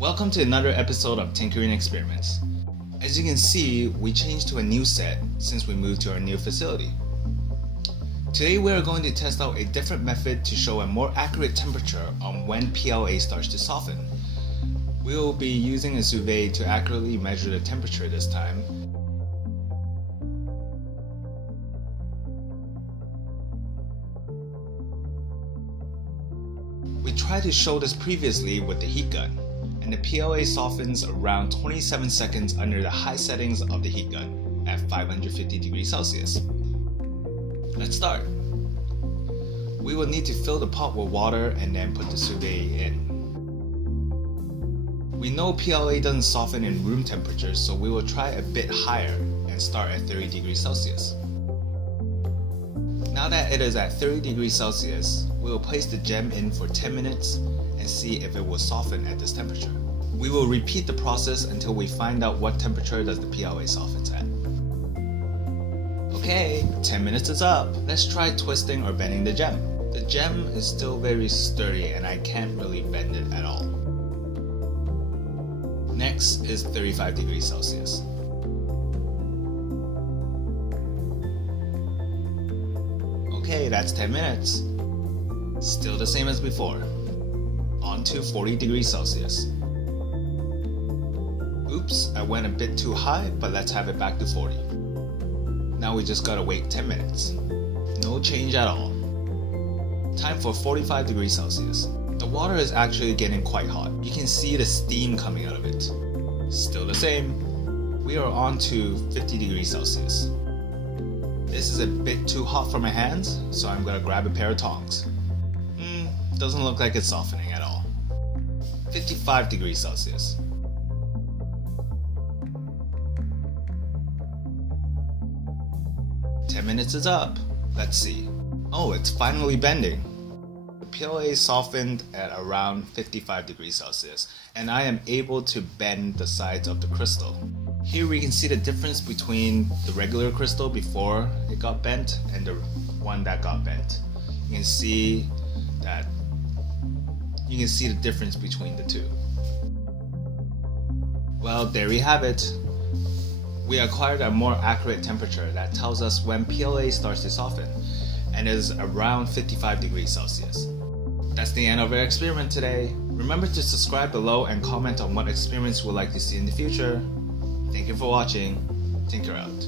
Welcome to another episode of Tinkerine Experiments. As you can see, we changed to a new set since we moved to our new facility. Today we are going to test out a different method to show a more accurate temperature on when PLA starts to soften. We will be using a sous vide to accurately measure the temperature this time. We tried to show this previously with the heat gun, and the PLA softens around 27 seconds under the high settings of the heat gun at 550 degrees Celsius. Let's start. We will need to fill the pot with water and then put the sous vide in. We know PLA doesn't soften in room temperature, so we will try a bit higher and start at 30 degrees Celsius. Now that it is at 30 degrees Celsius, we will place the gem in for 10 minutes and see if it will soften at this temperature. We will repeat the process until we find out what temperature does the PLA softens at. Okay, 10 minutes is up. Let's try twisting or bending the gem. The gem is still very sturdy and I can't really bend it at all. Next is 35 degrees Celsius. Okay, that's 10 minutes. Still the same as before. On to 40 degrees Celsius. Oops, I went a bit too high, but let's have it back to 40. Now we just gotta wait 10 minutes. No change at all. Time for 45 degrees Celsius. The water is actually getting quite hot. You can see the steam coming out of it. Still the same. We are on to 50 degrees Celsius. This is a bit too hot for my hands, so I'm gonna grab a pair of tongs. Doesn't look like it's softening at all. 55 degrees Celsius. Ten minutes is up. Let's see. Oh, it's finally bending. The PLA softened at around 55 degrees Celsius, and I am able to bend the sides of the crystal. Here we can see the difference between the regular crystal before it got bent and the one that got bent. You can see the difference between the two. Well, there we have it. We acquired a more accurate temperature that tells us when PLA starts to soften, and is around 55 degrees Celsius. That's the end of our experiment today. Remember to subscribe below and comment on what experiments you would like to see in the future. Thank you for watching. Tinker out.